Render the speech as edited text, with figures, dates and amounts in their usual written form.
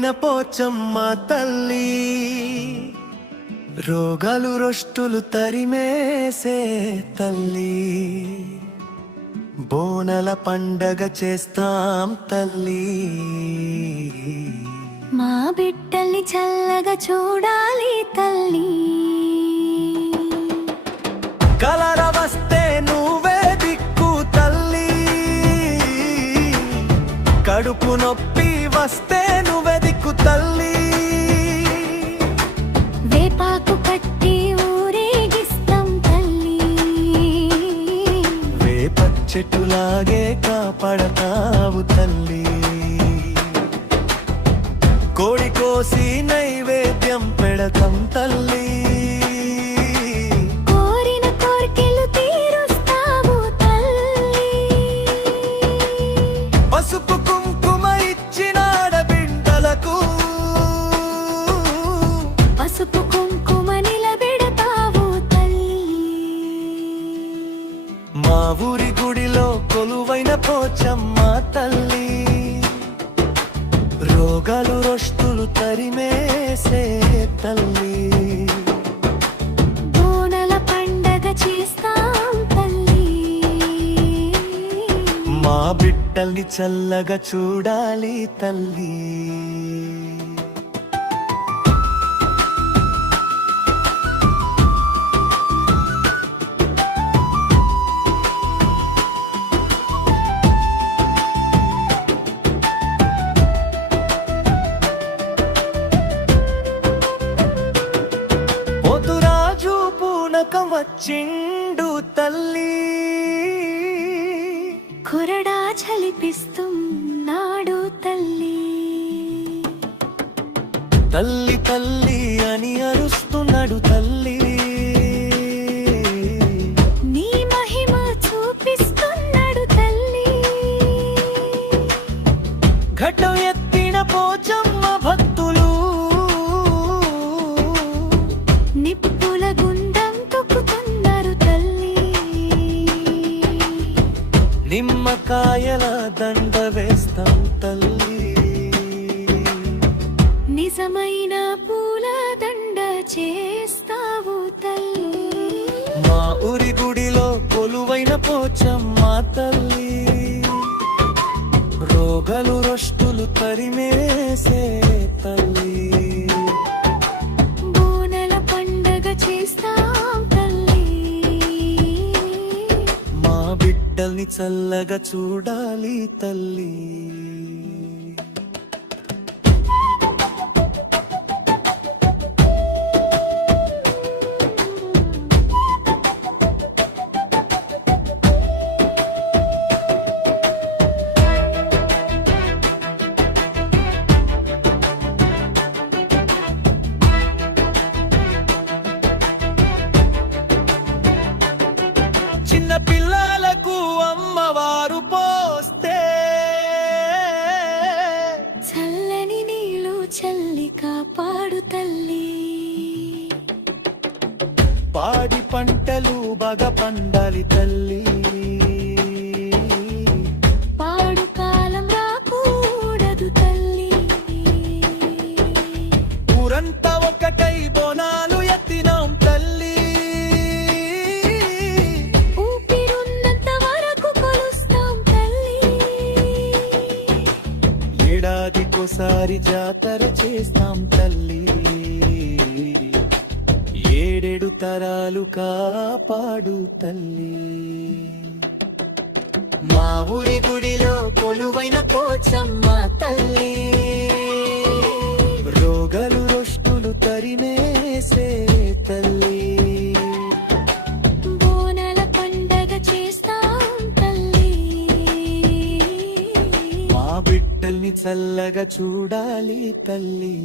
కొలువైన పోచమ్మ తల్లి, రోగాలు రొష్టులు తరిమేసే తల్లి, బోనల పండగ చేస్తాం తల్లి. మా బిడ్డల్ని చల్లగా చూడాలి తల్లి, కలర వస్తే నువ్వే దిక్కు తల్లి, కడుపు నొప్పి వస్తే నువ్వే దిక్కు తల్లి, వేపాకు కట్టి ఊరేగిస్తాం తల్లి, వేప చెట్టులాగే కాపాడతావు తల్లి, కోడి కోసి నైవేద్యం పెడతాం తల్లి, కోరిన కోర్కెలు తీరుస్తావు తల్లి, పసుపు కుంకుమ ఇచ్చిన ఆడబిడ్డలకు, పసుపు కుంకుమ నిలబెడతావు తల్లి. మా ఊరి గుడిలో కొలువైన పోచమ్మ తల్లి, రోగాలు రొష్టులు తరిమేసే తల్లి, బోనల పండగ చేస్తాం తల్లి, మా బిడ్డల్ని చల్లగా చూడాలి తల్లి. పొద్దురాజు పూనకం వచ్చిండు తల్లి, కొరడా చలిపిస్తున్నాడు తల్లి, తల్లి తల్లి అని అరుస్తున్నాడు తల్లి, నీ మహిమ చూపిస్తున్నాడు తల్లి, ఘటం ఎత్తిన పోచమ్మ భక్తులు, నిప్పుల గుండం తొక్కుతున్నారు తల్లి, నిమ్మకాయల దండ వేస్తాం తల్లి, నిజమైన పూల దండ చేస్తావు తల్లి, మా ఊరి గుడిలో కొలువైన పోచమ్మ తల్లి, రోగాలు రొష్టులు తరిమేసే తల్లి, బోనల పండగ చేస్తాం తల్లి, మా బిడ్డల్ని చల్లగా చూడాలి తల్లి. చిన్న పిల్లలకు అమ్మవారు పోస్తే, చల్లని నీళ్ళు చల్లి కాపాడు తల్లి, పాడి పంటలు బాగా పండాలి తల్లి, పాడు కాలం రాకూడదు తల్లి, ఊరంతా ఒకటై బోనాలు ఎత్తినాం తల్లి, ఊపిరున్నంత వరకు కొలుస్తాం తల్లి, ఏడాదికోసారి జాతర చేస్తాం తల్లి, ఏడేడు తరాలు కాపాడు తల్లి. మా ఊరి గుడిలో కొలువైన పోచమ్మ తల్లి, రోగాలు రొష్టులు తరిమేసే తల్లి, బోనల పండగ చేస్తాం తల్లి, మా బిడ్డల్ని చల్లగా చూడాలి తల్లి.